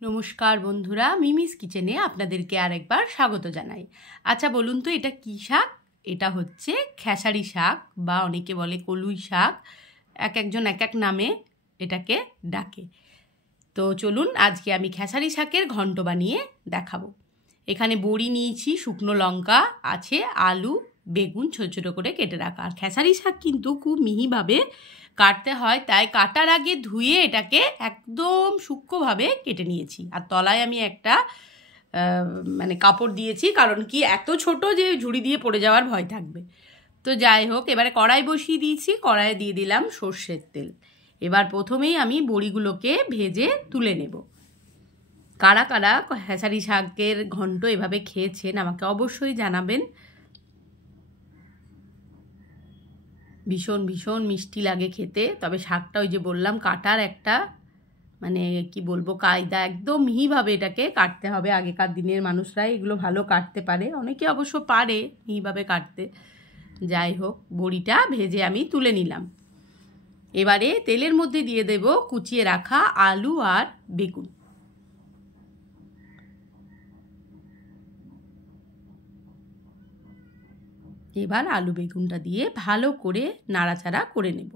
নমস্কার বন্ধুরা, মিমিস কিচেনে আপনাদেরকে আরেকবার স্বাগত জানাই। আচ্ছা বলুন তো, এটা কী শাক? এটা হচ্ছে খেসারি শাক বা অনেকে বলে কলুই শাক। এক একজন এক এক নামে এটাকে ডাকে। তো চলুন, আজকে আমি খেসারি শাকের ঘন্ট বানিয়ে দেখাবো। এখানে বড়ি নিয়েছি, শুকনো লঙ্কা আছে, আলু, বেগুন ছোটো ছোটো করে কেটে রাখা। আর খেসারি শাক কিন্তু খুব মিহিভাবে কাটতে হয়, তাই কাটার আগে ধুয়ে এটাকে একদম সূক্ষ্মভাবে কেটে নিয়েছি। আর তলায় আমি একটা কাপড় দিয়েছি, কারণ কি এত ছোট যে ঝুড়ি দিয়ে পড়ে যাওয়ার ভয় থাকবে। তো যাই হোক, এবারে কড়াই বসিয়ে দিয়েছি, কড়াইয়ে দিয়ে দিলাম সর্ষের তেল। এবার প্রথমেই আমি বড়িগুলোকে ভেজে তুলে নেব। কারা কারা খেসারি শাকের ঘন্ট এভাবে খেয়েছেন আমাকে অবশ্যই জানাবেন। ভীষণ ভীষণ মিষ্টি লাগে খেতে। তবে শাকটা ওই যে বললাম, কাটার একটা কি বলবো কায়দা, একদম মিহিভাবে এটাকে কাটতে হবে। আগেকার দিনের মানুষরাই এগুলো ভালো কাটতে পারে, অনেকে অবশ্য পারে মিহিভাবে কাটতে। যাই হোক, বড়িটা ভেজে আমি তুলে নিলাম। এবারে তেলের মধ্যে দিয়ে দেব কুচিয়ে রাখা আলু আর বেগুন। এবার আলু বেগুনটা দিয়ে ভালো করে নাড়াচাড়া করে নেব।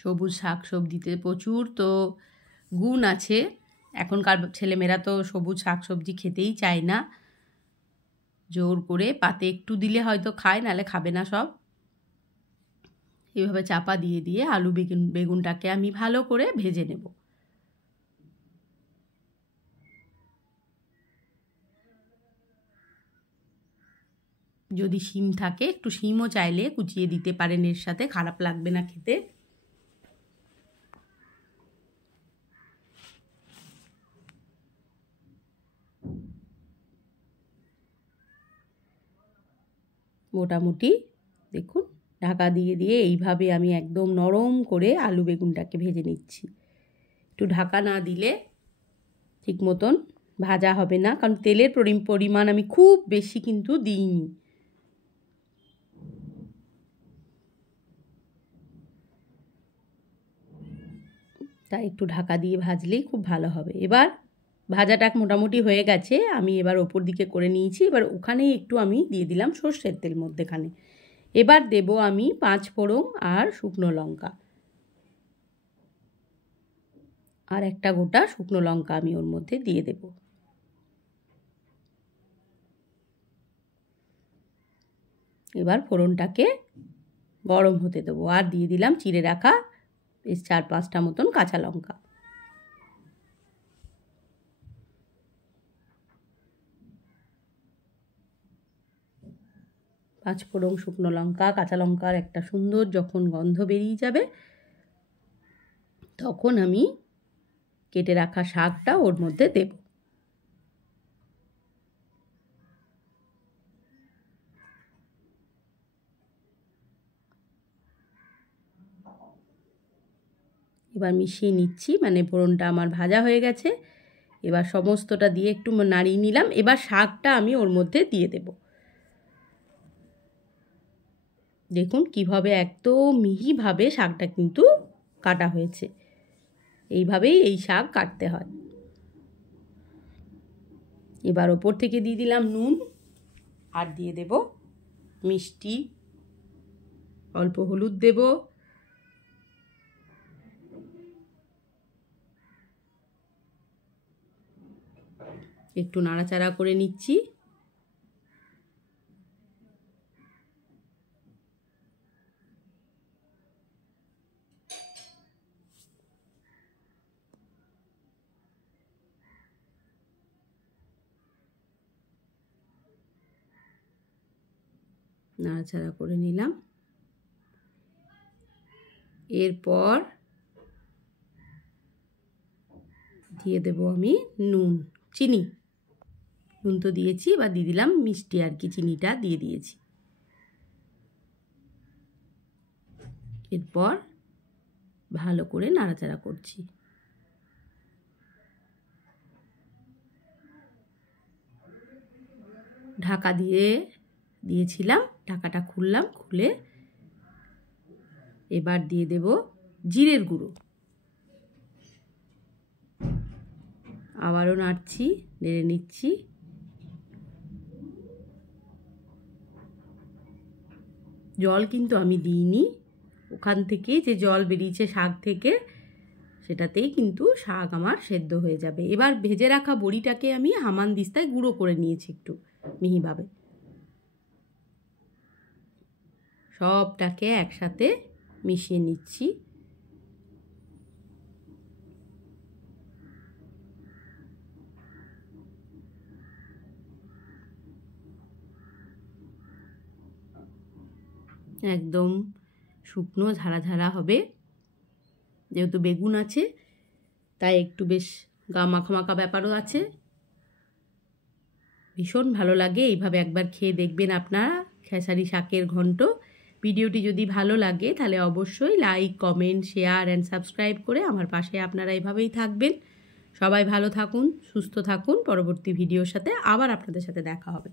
সবুজ শাক সবজিতে প্রচুর তো গুণ আছে। এখনকার ছেলেমেয়েরা তো সবুজ শাক সবজি খেতেই চায় না। জোর করে পাতে একটু দিলে হয়তো খায়, নাহলে খাবে না সব। এইভাবে চাপা দিয়ে দিয়ে আলু বেগুনটাকে আমি ভালো করে ভেজে নেব। যদি শিম থাকে, একটু শিমও চাইলে কুচিয়ে দিতে পারেন, এর সাথে খারাপ লাগবে না খেতে। মোটামুটি দেখুন, ঢাকা দিয়ে দিয়ে এইভাবে আমি একদম নরম করে আলু বেগুনটাকে ভেজে নিচ্ছি। একটু ঢাকা না দিলে ঠিক মতন ভাজা হবে না, কারণ তেলের পরিমাণ আমি খুব বেশি কিন্তু দিইনি। তাই একটু ঢাকা দিয়ে ভাজলেই খুব ভালো হবে। এবার ভাজাটা মোটামুটি হয়ে গেছে, আমি এবার ওপর দিকে করে নিয়েছি। এবার ওখানেই একটু আমি দিয়ে দিলাম সর্ষের তেল মধ্যেখানে। এবার দেব আমি 5 ফোড়ন আর শুকনো লঙ্কা, আর একটা গোটা শুকনো লঙ্কা আমি ওর মধ্যে দিয়ে দেব। এবার ফোড়নটাকে গরম হতে দেবো, আর দিয়ে দিলাম চিড়ে রাখা বেশ 4-5টা মতন কাঁচা লঙ্কা। পাঁচফোড়ন, শুকনো লঙ্কা, কাঁচা লঙ্কার একটা সুন্দর যখন গন্ধ বেরিয়ে যাবে, তখন আমি কেটে রাখা শাকটা ওর মধ্যে দেব। এবার মিশিয়ে নিচ্ছি, ফোড়নটা আমার ভাজা হয়ে গেছে। এবার সমস্তটা দিয়ে একটু নাড়িয়ে নিলাম। এবার শাকটা আমি ওর মধ্যে দিয়ে দেব। দেখুন কিভাবে একদম মিহিভাবে শাকটা কিন্তু কাটা হয়েছে। এইভাবেই এই শাক কাটতে হয়। এবার ওপর থেকে দিয়ে দিলাম নুন, আর দিয়ে দেব মিষ্টি, অল্প হলুদ দেব, একটু নাড়াচাড়া করে নিচ্ছি। নাড়াচাড়া করে নিলাম। এরপর দিয়ে দেব আমি চিনি। নুন তো দিয়েছি, এবার দিয়ে দিলাম মিষ্টি, আর কি চিনিটা দিয়ে দিয়েছি। এরপর ভালো করে নাড়াচাড়া করছি। ঢাকা দিয়েছিলাম, ঢাকাটা খুললাম, খুলে এবার দিয়ে দেব জিরের গুঁড়ো, আবারও নাড়ছি, নেড়ে নিচ্ছি। জল কিন্তু আমি দিইনি, ওখান থেকে যে জল বেরিয়েছে শাক থেকে সেটাতেই কিন্তু শাক আমার সেদ্ধ হয়ে যাবে। এবার ভেজে রাখা বড়িটাকে আমি হামানদিস্তায় গুঁড়ো করে নিয়েছি একটু মিহিভাবে। সবটাকে একসাথে মিশিয়ে নিচ্ছি। একদম শুকনো ঝাড়া ঝাড়া হবে, যেহেতু বেগুন আছে তাই একটু বেশ গা মাখা মাখা ব্যাপারও আছে। ভীষণ ভালো লাগে, এইভাবে একবার খেয়ে দেখবেন আপনারা খেসারি শাকের ঘন্ট। ভিডিওটি যদি ভালো লাগে তাহলে অবশ্যই like, comment, share and subscribe করে আমার পাশে আপনারা এভাবেই থাকবেন। সবাই ভালো থাকুন, সুস্থ থাকুন। পরবর্তী ভিডিওর সাথে আবার আপনাদের সাথে দেখা হবে।